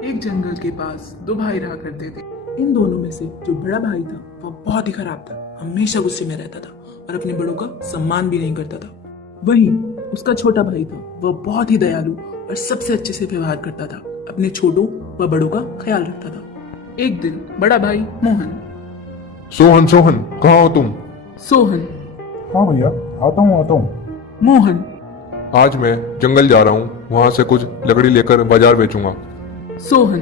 एक जंगल के पास दो भाई रहा करते थे। इन दोनों में से जो बड़ा भाई था वह बहुत ही खराब था, हमेशा गुस्से में रहता था और अपने बड़ों का सम्मान भी नहीं करता था। वहीं उसका छोटा भाई था, वह बहुत ही दयालु और सबसे अच्छे से व्यवहार करता था, अपने छोटों व बड़ों का ख्याल रखता था। एक दिन बड़ा भाई मोहन। सोहन सोहन, कहाँ हो तुम? सोहन। हाँ भैया, आता हूँ। मोहन। आज मैं जंगल जा रहा हूँ, वहाँ से कुछ लकड़ी लेकर बाजार बेचूंगा। सोहन।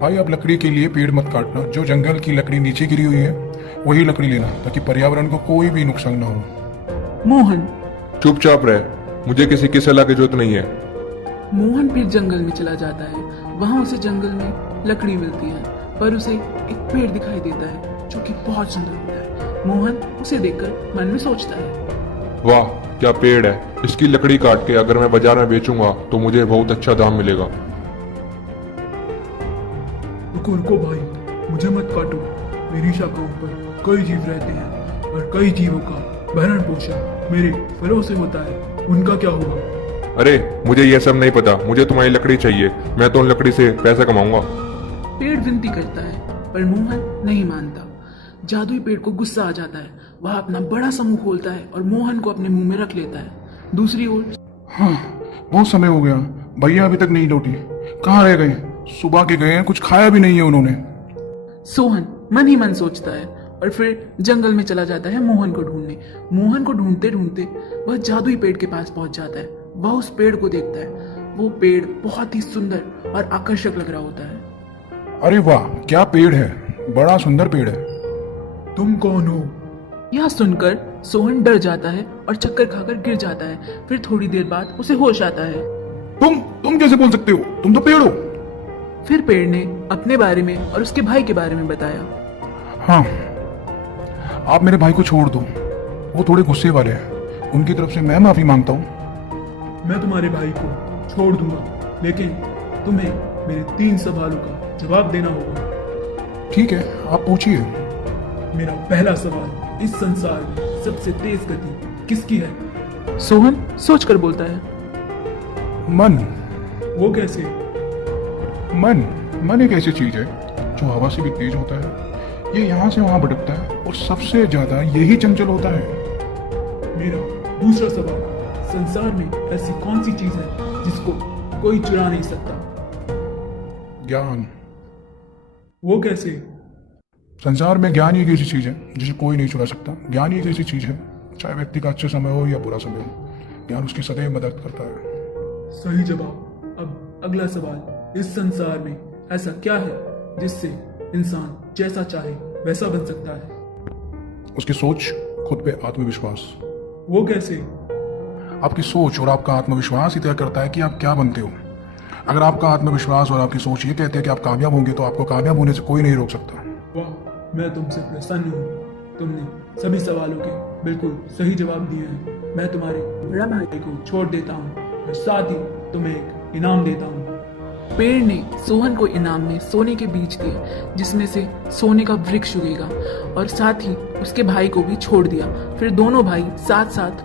भाई आप लकड़ी के लिए पेड़ मत काटना, जो जंगल की लकड़ी नीचे गिरी हुई है वही लकड़ी लेना, ताकि पर्यावरण को कोई भी नुकसान ना हो। मोहन। चुपचाप रह, मुझे किसी की सलाह की जरूरत नहीं है। मोहन फिर जंगल में चला जाता है। वहां उसे जंगल में लकड़ी मिलती है, पर उसे एक पेड़ दिखाई देता है जो कि बहुत सुंदर होता है। मोहन उसे देखकर मन में सोचता है, वाह क्या पेड़ है, इसकी लकड़ी काट के अगर मैं बाजार में बेचूंगा तो मुझे बहुत अच्छा दाम मिलेगा। रुको रुको भाई, मुझे मत काटो। मेरी शाखाओं पर कई जीव रहते हैं और कई जीवों का भरण पोषण मेरे फलों से होता है, उनका क्या होगा? अरे मुझे यह सब नहीं पता, मुझे तुम्हारी लकड़ी चाहिए, मैं तो उन लकड़ी से पैसा कमाऊंगा। पेड़ विनती करता है पर मोहन नहीं मानता। जादुई पेड़ को गुस्सा आ जाता है, वह अपना बड़ा सा मुंह खोलता है और मोहन को अपने मुंह में रख लेता है। दूसरी ओर हाँ, बहुत समय हो गया, भैया अभी तक नहीं लौटी। कहाँ रह गए? सुबह के गए हैं, कुछ खाया भी नहीं है उन्होंने। सोहन मन ही मन सोचता है और फिर जंगल में चला जाता है मोहन को ढूंढने। मोहन को ढूंढते ढूंढते वह जादुई पेड़ के पास पहुंच जाता है। वह उस पेड़ को देखता है। वो पेड़ बहुत ही सुंदर और आकर्षक लग रहा होता है। अरे वाह, क्या पेड़ है, बड़ा सुंदर पेड़ है। तुम कौन हो? यह सुनकर सोहन डर जाता है और चक्कर खाकर गिर जाता है। फिर थोड़ी देर बाद उसे होश आता है। तुम कैसे बोल सकते हो? तुम तो पेड़ हो। फिर पेड़ ने अपने बारे में और उसके भाई के बारे में बताया। हाँ, आप मेरे भाई को छोड़ दो, वो थोड़े गुस्से वाले हैं, उनकी तरफ से मैं माफी मांगता हूँ। मैं तुम्हारे भाई को छोड़ दूंगा, लेकिन तुम्हें मेरे 3 सवालों का जवाब देना होगा। ठीक है, आप पूछिए। मेरा पहला सवाल, इस संसार में सबसे तेज गति किसकी है? सोहन सोचकर बोलता है, मन। वो कैसे? मन एक ऐसी चीज है जो हवा से भी तेज होता है। ये यहाँ से वहां भटकता है और सबसे ज्यादा यही चंचल होता है। मेरा दूसरा सवाल, संसार में ऐसी कौन सी चीज है जिसको कोई चुरा नहीं सकता? ज्ञान। वो कैसे? संसार में ज्ञान ही एक ऐसी चीज है जिसे कोई नहीं चुरा सकता। ज्ञान ही एक ऐसी चीज है, चाहे व्यक्ति का अच्छा समय हो या बुरा समय हो, ज्ञान उसकी सदैव मदद करता है। सही जवाब। अब अगला सवाल, इस संसार में ऐसा क्या है जिससे इंसान जैसा चाहे वैसा बन सकता है? उसकी सोच, खुद पे आत्मविश्वास। वो कैसे? आपकी सोच और आपका आत्मविश्वास ही तय करता है कि आप क्या बनते हो। अगर आपका आत्मविश्वास और आपकी सोच ये कहते हैं कि आप कामयाब होंगे, तो आपको कामयाब होने से कोई नहीं रोक सकता। वाह, मैं तुमसे प्रसन्न हूँ। तुमने सभी सवालों के बिल्कुल सही जवाब दिए हैं। मैं तुम्हारे बड़ा भाई को छोड़ देता हूँ और साथ ही तुम्हें एक इनाम देता हूँ। पेड़ ने सोहन को इनाम में सोने के बीज दिए, जिसमें से सोने का वृक्ष उगेगा, और साथ ही उसके भाई को भी छोड़ दिया। फिर दोनों भाई साथ साथ